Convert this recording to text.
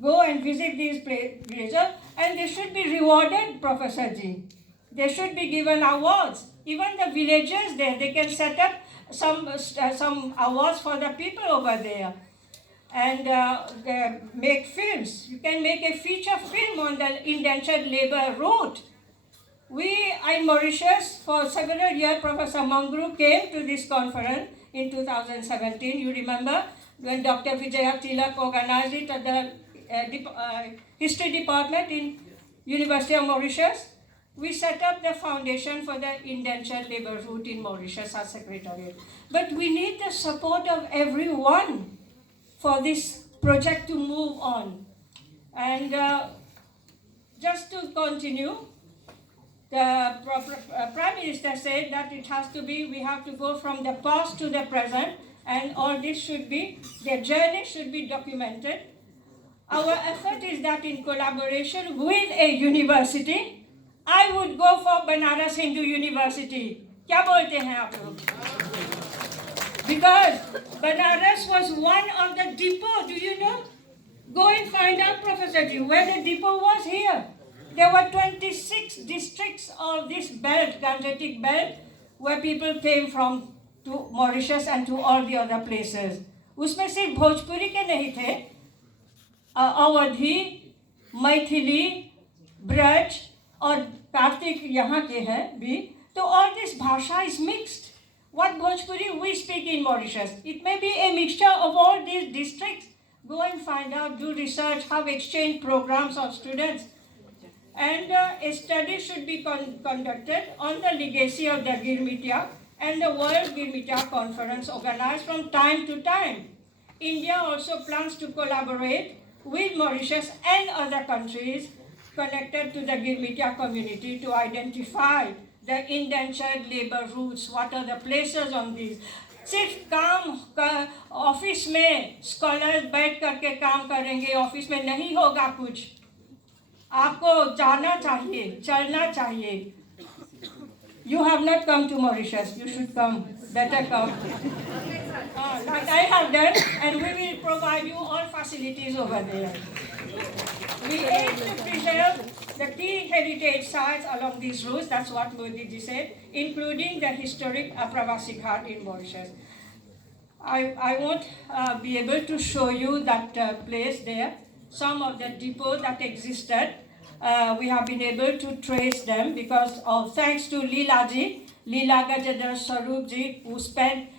go and visit these places, and they should be rewarded, Professor Ji. They should be given awards. Even the villagers there, they can set up some awards for the people over there, and make films. You can make a feature film on the indentured labor route. We in Mauritius, for several years, Professor Mangru came to this conference in 2017. You remember when Dr. Vijaya Tilak organized it at the History Department in University of Mauritius. We set up the foundation for the indentured labor route in Mauritius as secretariat. But we need the support of everyone for this project to move on. And just to continue, the Prime Minister said that it has to be, we have to go from the past to the present, and all this should be, the journey should be documented. Our effort is that in collaboration with a university, I would go for Banaras Hindu University. क्या बोलते हैं आप लोग? Because Banaras was one of the depot, do you know? Go and find out, Professor Ji, where the depot was here. There were 26 districts of this belt, Gangetic belt, where people came from to Mauritius and to all the other places. उसमें सिर्फ भोजपुरी के नहीं थे, अवधी, मैथिली, ब्रज और कार्तिक यहाँ के हैं भी. तो all this bhasha is mixed. What Bhojpuri we speak in Mauritius? It may be a mixture of all these districts. Go and find out, do research, have exchange programs of students. And a study should be conducted on the legacy of the Girmitya and the World Girmitya Conference organized from time to time. India also plans to collaborate with Mauritius and other countries connected to the Girmitya community to identify the indentured labor routes, what are the places on these. सिर्फ काम office में scholars बैठ करके काम करेंगे, office में नहीं होगा कुछ. आपको जाना चाहिए, चलना चाहिए. You have not come to Mauritius. You should come. Better come. Like I have done, and we will provide you all facilities over there. We aim to preserve the key heritage sites along these routes. That's what Modi ji said, including the historic Pravasi Ghat in Mauritius. I won't be able to show you that place there. Some of the depots that existed, we have been able to trace them because of thanks to Leela ji, Leela Gajadhar Swarup ji, who spent